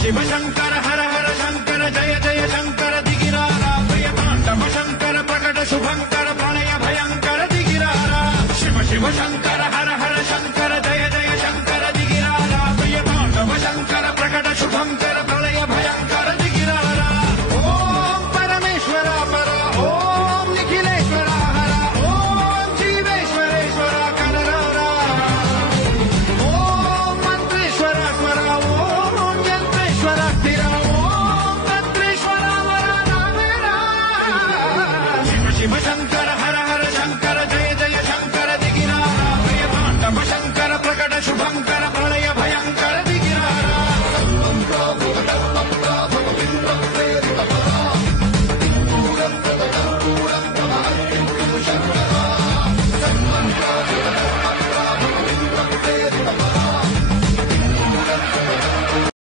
शिव शंकर हर हर शंकर जय जय शंकर दिगिरारा भय तांडव शंकर प्रकट शुभंकर प्रणय भयंकर दिगिरारा शिव शिव शंकर